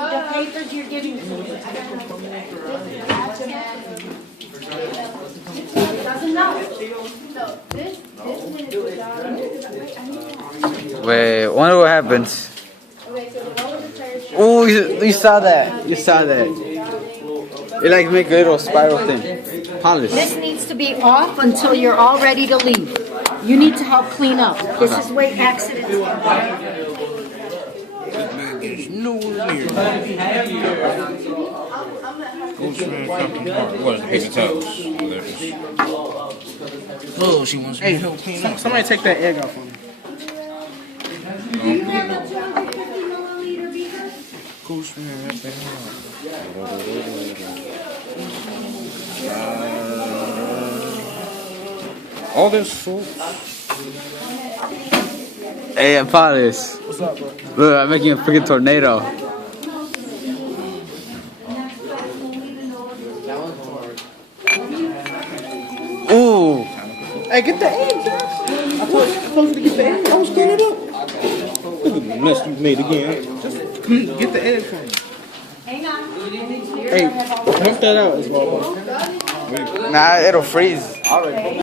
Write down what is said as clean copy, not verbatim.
the papers you're giving to me. Doesn't know. So this Wait, wonder what happens. Okay, so the one with the tire shot. Oh, you saw that. You saw that. It like make a little spiral thing. Polish. This needs to be off until you're all ready to leave. You need to help clean up. This is where accidents happen. What is it? Paper towels. Oh, she wants me to help clean up. Somebody take that egg off on me. Do you have a 250 milliliter beaker? All this food. Hey, Polish. What's up, bro? Look, I'm making a freaking tornado. Ooh. Hey, get the egg, Josh. I told you to get the egg. I was cleaning it up. Look at the mess you made again. Just get the egg for me. Hang on. Hey, pump that out as well. Nah, it'll freeze.